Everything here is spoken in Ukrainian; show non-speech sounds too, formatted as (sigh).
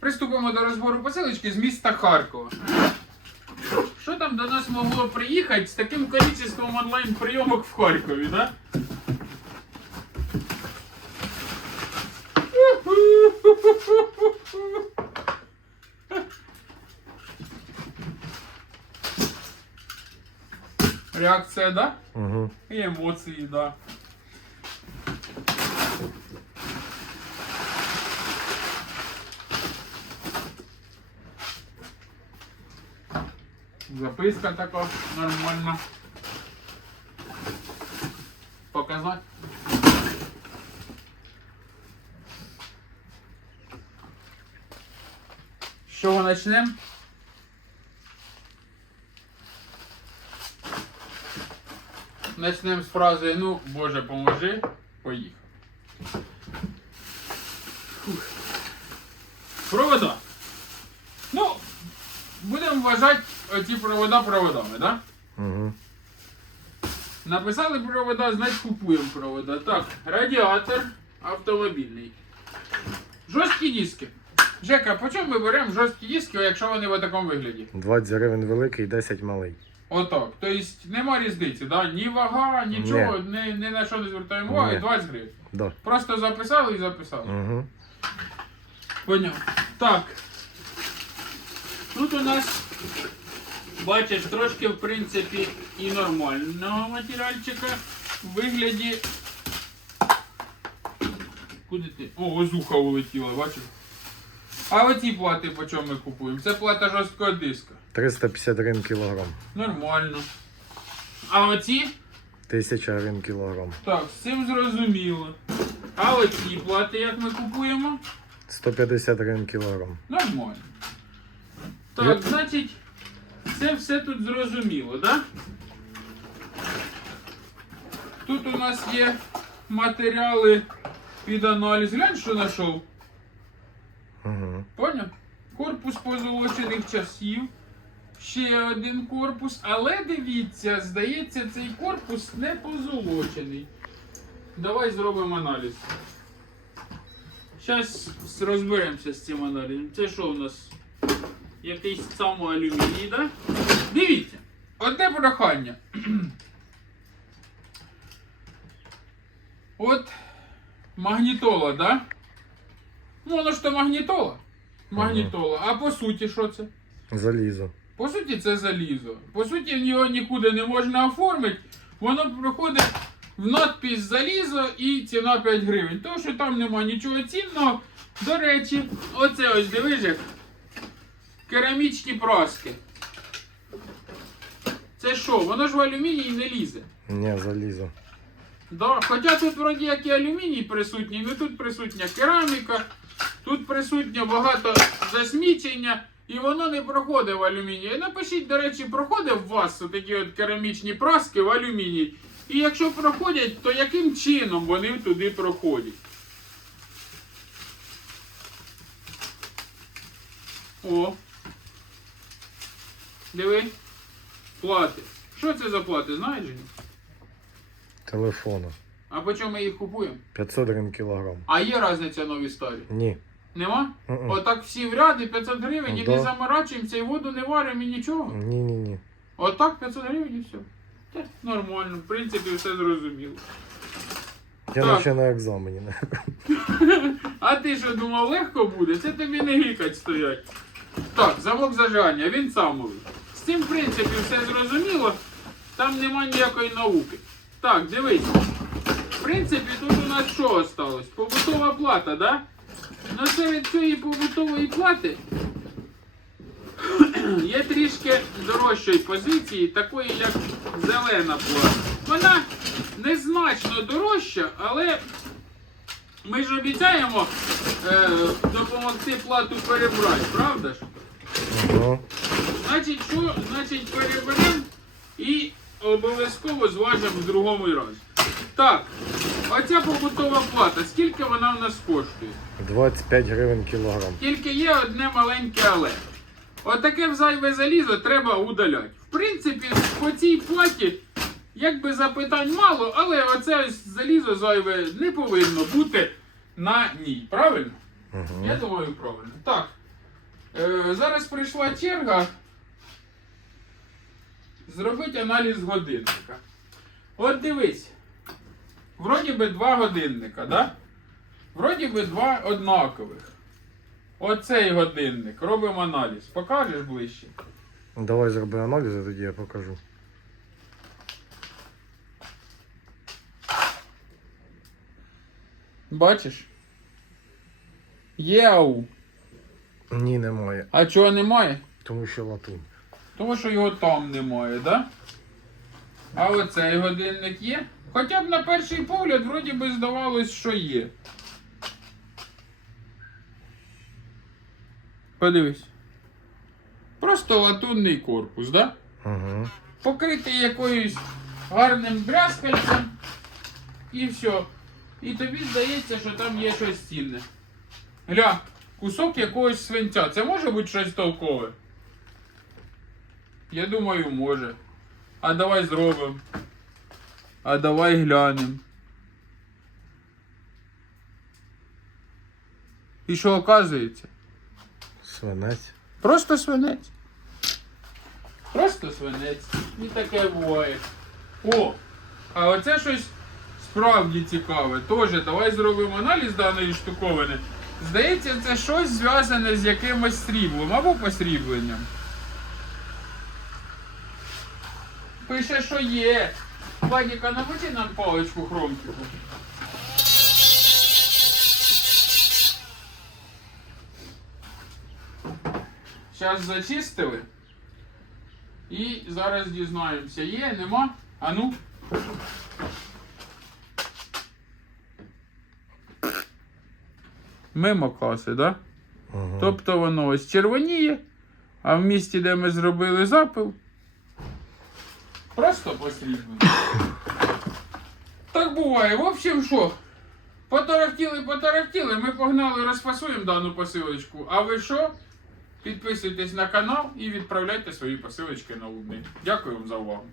Приступимо до розбору посилочки з міста Харкова. Що там до нас могло приїхати з таким кількістю онлайн прийомок в Харкові, да? Реакція, да? Угу. І емоції, да. Записка така нормальна. Показати. З чого почнемо? Начнемо з фрази Ну, Боже, поможи, поїхав. Провода. Ну, будемо вважати оці провода проводами, так? Да? Угу. Написали провода, значить купуємо провода. Так, радіатор автомобільний. Жорсткі диски. Жека, по чому ми беремо жорсткі диски, якщо вони в такому вигляді? 20 гривень великий, 10 малий. Отак. Тобто нема різниці, да? ні вага, нічого, ні, ні на що не звертаємо уваги, Ні. 20 гривень. Да. Просто записали і записали. Угу. Поняв. Так. Тут у нас, бачиш, трошки, в принципі, і нормального матеріальчика в вигляді. Куди ти? О, озуха улетіла, бачиш? А оці плати по чому ми купуємо? Це плата жорсткого диска. 351 кілограм. Нормально. А оці? 1000 гривень кілограм. Так, з цим зрозуміло. А оці плати, як ми купуємо? 150 гривень кілограм. Нормально. Так, значить, це все тут зрозуміло, да? Тут у нас є матеріали під аналіз. Глянь, що знайшов. Угу. Поняв? Корпус позолочених часів. Ще один корпус. Але дивіться, здається, цей корпус не позолочений. Давай зробимо аналіз. Зараз розберемося з цим аналізом. Це що у нас? Якийсь самоалюміній, да? Дивіться, одне прохання. (clears throat) От магнітола, да? Ну, воно ж то магнітола. Магнітола. А по суті, що це? Залізо. По суті, це залізо. По суті, його нікуди не можна оформити. Воно проходить в надпис залізо і ціна 5 гривень. Тому що там нема нічого цінного. До речі, оце ось дивись, як керамічні праски. Це що? Воно ж в алюміній не лізе. Ні, залізо. Да, хоча тут вроді як і алюміній присутній, але тут присутня кераміка, тут присутнє багато засмічення, і воно не проходить в алюміній. Напишіть, до речі, проходить у вас такі от керамічні праски в алюміній. І якщо проходять, то яким чином вони туди проходять? О. Диви. Плати. Що це за плати, знаєш? Женя? Телефона. А по чому ми їх купуємо? 500 гривень кілограм. А є різниця нові старі? Ні. Нема? Мгм. Отак всі в ряд і 500 гривень, і Да. не заморачуємося, і воду не варимо, і нічого. Ні, ні, ні. Отак 500 гривень і все. Та, нормально, в принципі, все зрозуміло. Я Так. наче на екзамені. (laughs) А ти що думав, легко буде? Це тобі не гікать стоять. Так, замок зажигання, він самовий. З цим, в принципі, все зрозуміло. Там нема ніякої науки. Так, дивись. В принципі, тут у нас що осталось? Побутова плата, да? Ну серед цієї побутової плати є трішки дорожчої позиції, такої як зелена плата. Вона незначно дорожча, але ми ж обіцяємо е, допомогти плату перебрати, правда ж? Значить, що? Значить, переберемо і обов'язково зважимо в другому разі. Так, оця побутова плата, скільки вона в нас коштує? 25 гривень кілограм. Тільки є одне маленьке але. Отаке зайве залізо треба удаляти. В принципі, по цій платі, якби запитань мало, але оце ось залізо зайве не повинно бути на ній. Правильно? Я Угу. думаю, правильно. Так, Е, зараз прийшла черга зробити аналіз годинника. От дивись. Вроді би два годинника, да? Вроді би два однакових. Оцей годинник. Робимо аналіз. Покажеш ближче? Давай зроби аналіз, а тоді я покажу. Бачиш? Є ау. Ні, немає. А чого немає? Тому що латунь. Тому що його там немає, да? А оцей годинник є? Хоча б на перший погляд, вроді би здавалось, що є. Подивись. Просто латунний корпус, да? Угу. Покритий якоюсь гарним брязкальцем і все. І тобі здається, що там є щось цінне. Гля, кусок якогось свинця. Це може бути щось толкове? Я думаю, може. А давай зробимо. А давай глянемо. І що оказується? Свинець. Просто свинець. Просто свинець. І таке буває. О! А оце щось справді цікаве. Тоже, давай зробимо аналіз даної штуковини. Здається, це щось зв'язане з якимось сріблом або посрібленням. Пише, що є. Вадіка, намочи нам паличку хромчику. Зараз зачистили. І зараз дізнаємося, є, нема. А ну. Мимо каси, да? Угу. Тобто воно ось червоніє, а в місті, де ми зробили запил, просто посріблено. Так буває. В общем, що? Потарахтіли, потарахтіли, ми погнали, розфасуємо дану посилочку. А ви що? Підписуйтесь на канал і відправляйте свої посилочки на Лубни. Дякую вам за увагу.